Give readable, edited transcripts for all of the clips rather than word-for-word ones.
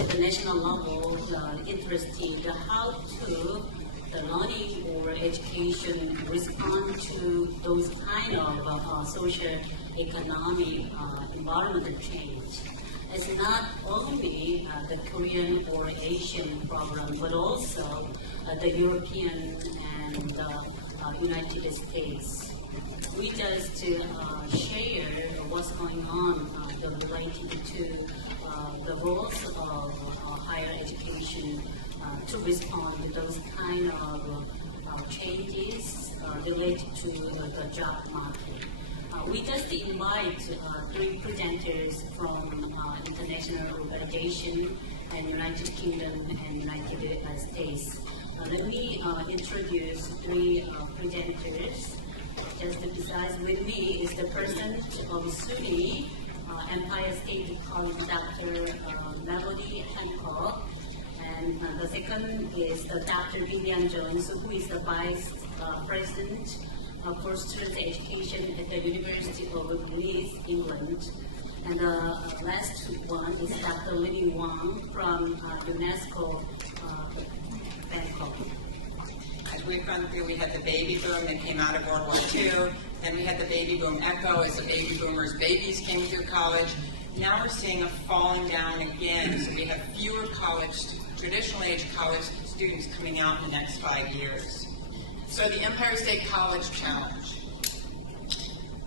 at the national level interested how to the learning or education respond to those kind of social economic environmental change. It's not only the Korean or Asian problem, but also the European and United States. We just share what's going on related to the roles of higher education to respond to those kind of changes related to the job market. We just invite 3 presenters from international organization and United Kingdom and United States. Let me introduce 3 presenters. Just besides with me is the president of SUNY, Empire State College, Dr. Merodie Hancock. And the second is the Dr. Vivien Jones, who is the Vice President for Student Education at the University of Leeds, England. And the last one is Dr. Wang from UNESCO, Hancock. As we've gone through, we had the baby boom that came out of World War II, then we had the baby boom echo as the baby boomers' babies came through college. Now we're seeing a falling down again, so we have fewer traditional age college students coming out in the next 5 years. So the Empire State College Challenge.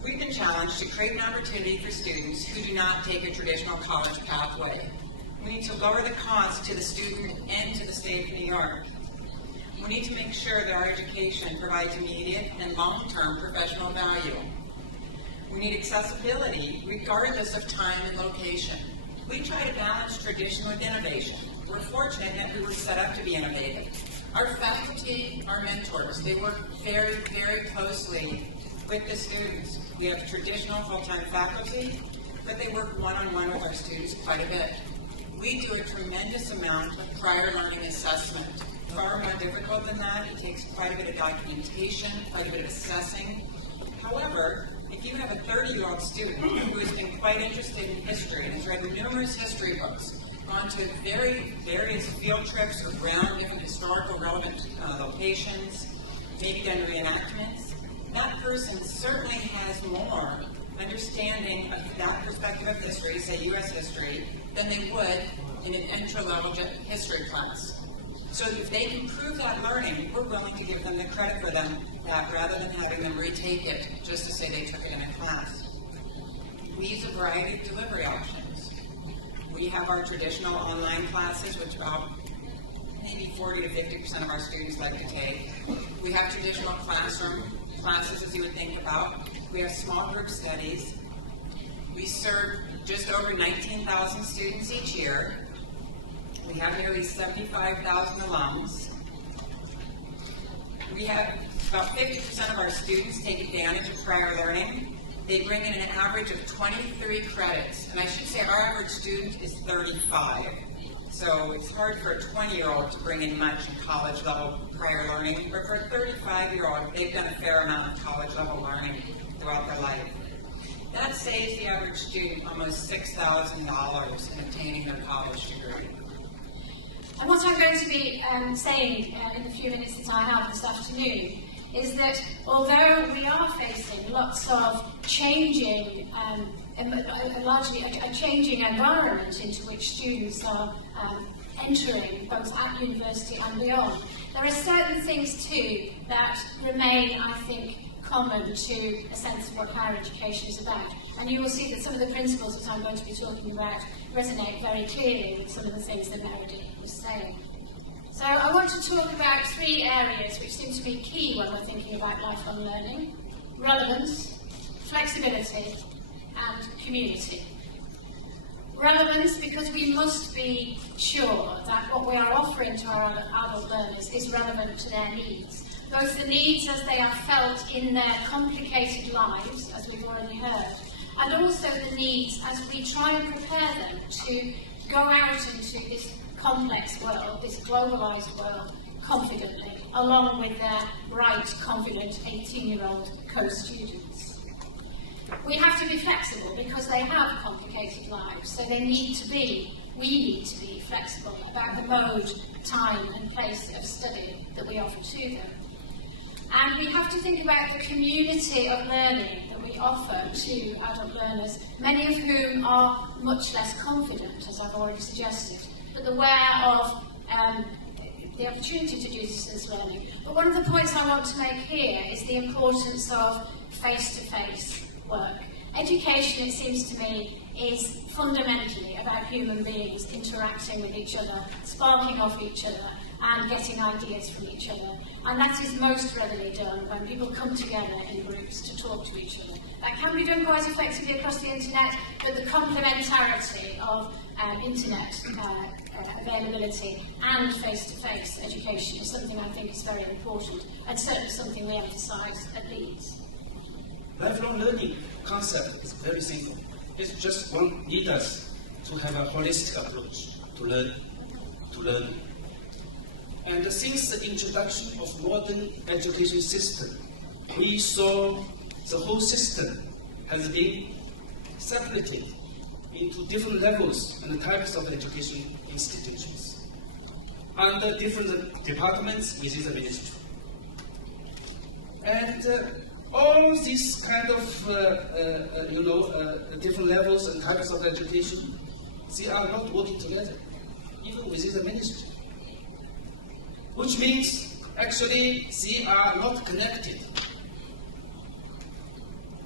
We've been challenged to create an opportunity for students who do not take a traditional college pathway. We need to lower the cost to the student and to the state of New York. We need to make sure that our education provides immediate and long-term professional value. We need accessibility regardless of time and location. We try to balance tradition with innovation. We're fortunate that we were set up to be innovative. Our faculty, our mentors, they work very, very closely with the students. We have traditional full-time faculty, but they work one-on-one with our students quite a bit. We do a tremendous amount of prior learning assessment. Far more difficult than that. It takes quite a bit of documentation, quite a bit of assessing. However, if you have a 30-year-old student who has been quite interested in history and has read numerous history books, gone to various field trips around different historical relevant locations, maybe done reenactments, that person certainly has more understanding of that perspective of history, say U.S. history, than they would in an entry-level history class. So if they can prove that learning, we're willing to give them the credit for that rather than having them retake it just to say they took it in a class. We use a variety of delivery options. We have our traditional online classes, which about maybe 40 to 50% of our students like to take. We have traditional classroom classes, as you would think about. We have small group studies. We serve just over 19,000 students each year. We have nearly 75,000 alums. We have about 50% of our students take advantage of prior learning. They bring in an average of 23 credits, and I should say our average student is 35. So it's hard for a 20-year-old to bring in much in college-level prior learning, but for a 35-year-old, they've done a fair amount of college-level learning throughout their life. That saves the average student almost $6,000 in obtaining their college degree. And what I'm going to be saying in the few minutes that I have this afternoon is that although we are facing lots of changing, largely a changing environment into which students are entering, both at university and beyond, there are certain things too that remain, I think, common to a sense of what higher education is about. And you will see that some of the principles that I'm going to be talking about resonate very clearly with some of the things that Merodie was saying. So I want to talk about 3 areas which seem to be key when we're thinking about lifelong learning: relevance, flexibility, and community. Relevance, because we must be sure that what we are offering to our adult learners is relevant to their needs. Both the needs as they are felt in their complicated lives, as we've already heard, and also the needs as we try and prepare them to go out into this complex world, this globalised world, confidently, along with their bright, confident 18-year-old co-students. We have to be flexible because they have complicated lives, so they need to be we need to be flexible about the mode, time and place of study that we offer to them. And we have to think about the community of learning that we offer to adult learners, many of whom are much less confident, as I've already suggested, but aware of the opportunity to do distance learning. But one of the points I want to make here is the importance of face-to-face work. Education, it seems to me, is fundamentally about human beings interacting with each other, sparking off each other, and getting ideas from each other. And that is most readily done when people come together in groups to talk to each other. That can be done quite effectively across the internet, but the complementarity of internet availability and face-to-face education is something I think is very important, and certainly something we emphasise at Leeds. Lifelong learning concept is very simple. It's just one need us to have a holistic approach to learning. And since the introduction of modern education system, we saw the whole system has been separated into different levels and types of education institutions under different departments within the ministry. And all these kind of different levels and types of education, they are not working together, even within the ministry. Which means, actually, they are not connected.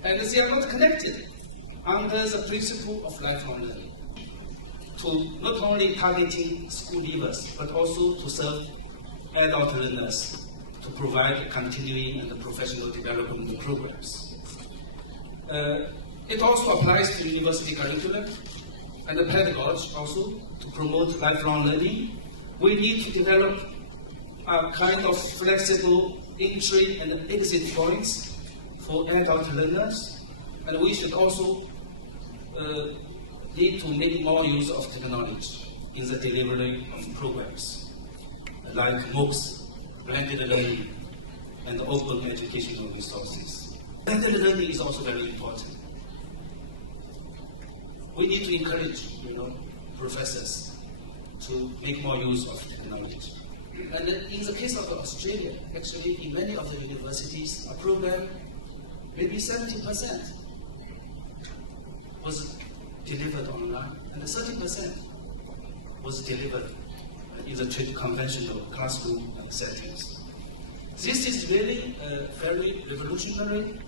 And they are not connected under the principle of lifelong learning, to not only targeting school leavers, but also to serve adult learners, to provide continuing and professional development programs. It also applies to university curriculum and the pedagogy also to promote lifelong learning. We need to develop a kind of flexible entry and exit points for adult learners, and we should also need to make more use of technology in the delivery of programs like MOOCs, blended learning, and open educational resources. Blended learning is also very important. We need to encourage, professors to make more use of technology. And in the case of Australia, actually, in many of the universities, a program, maybe 70% was delivered online, and 30% was delivered in the conventional classroom settings. This is really very revolutionary,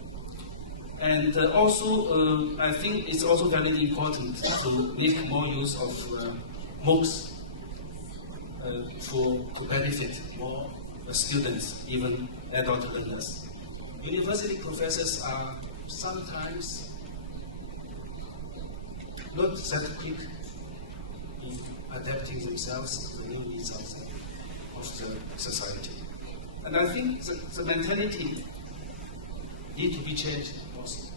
and also I think it's also very important to make more use of MOOCs to benefit more students, even adult learners. University professors are sometimes not that quick in adapting themselves to the new needs of the society. And I think the mentality needs to be changed also.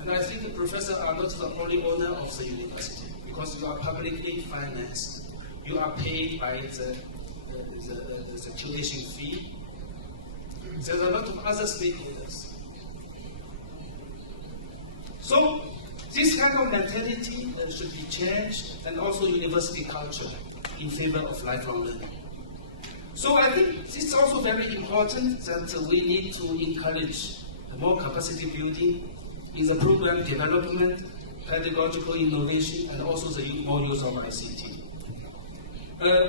And I think the professors are not the only owner of the university, because you are publicly financed. You are paid by the tuition fee. There are a lot of other stakeholders. So this kind of mentality should be changed, and also university culture in favor of lifelong learning. So I think this is also very important that we need to encourage more capacity building in the program development, pedagogical innovation, and also the more use of ICT.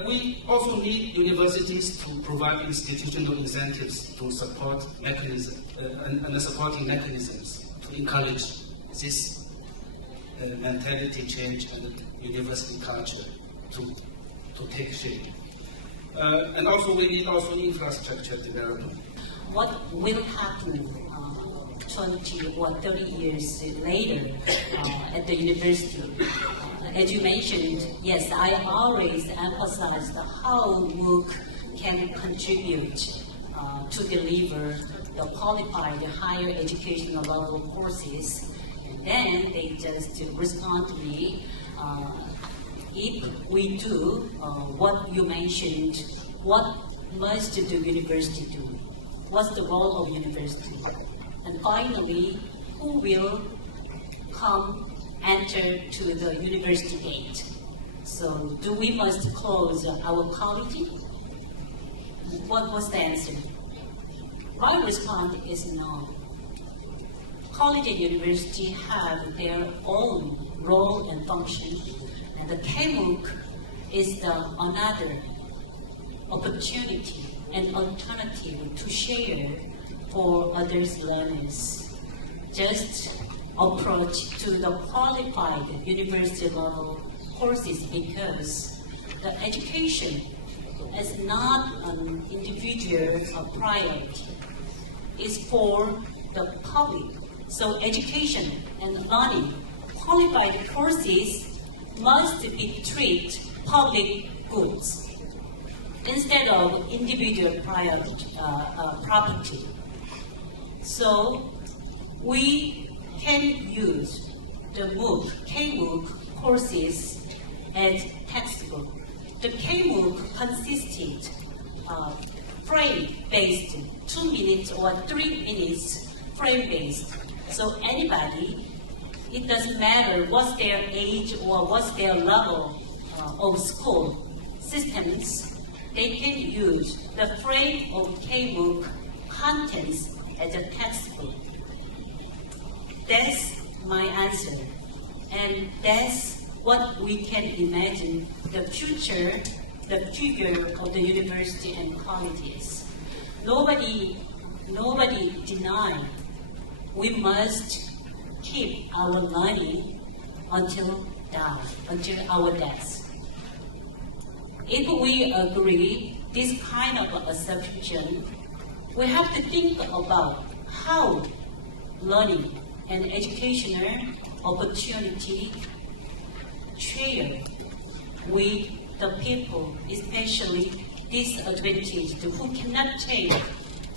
We also need universities to provide institutional incentives to support mechanisms and supporting mechanisms to encourage this mentality change and university culture to take shape. And also we need also infrastructure development. What will happen 20 or 30 years later at the university? As you mentioned, yes, I always emphasized how MOOC can contribute to deliver the qualified higher educational level courses, and then they just respond to me. If we do what you mentioned, what must the university do? What's the role of university? And finally, who will come enter to the university gate. So do we must close our college? What was the answer? My response is no. College and university have their own role and function, and the KMOOC is another opportunity and alternative to share for others learners. Just approach to the qualified university level courses because the education is not an individual priority. It's for the public. So education and learning, qualified courses must be treated public goods instead of individual property. So we can use the MOOC, KMOOC courses as textbook. The KMOOC consisted of frame-based, 2 minutes or 3 minutes frame-based. So anybody, it doesn't matter what's their age or what's their level of school systems, they can use the frame of KMOOC contents as a textbook. That's my answer. And that's what we can imagine the future, the figure of the university and colleges. Nobody deny we must keep our learning until our death. If we agree this kind of assumption, we have to think about how learning and educational opportunity share with the people, especially disadvantaged, who cannot take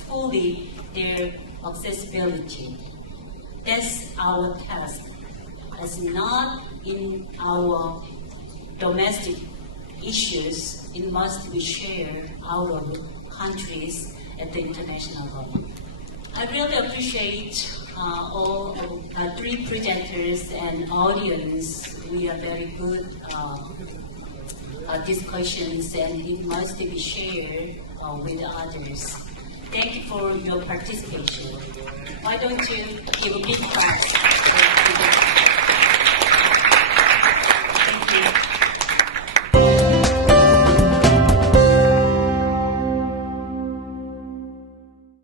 fully their accessibility. That's our task. It's not in our domestic issues, it must be shared out of countries at the international level. I really appreciate all 3 presenters and audience. We are very good discussions, and it must be shared with others. Thank you for your participation. Why don't you give a big clap?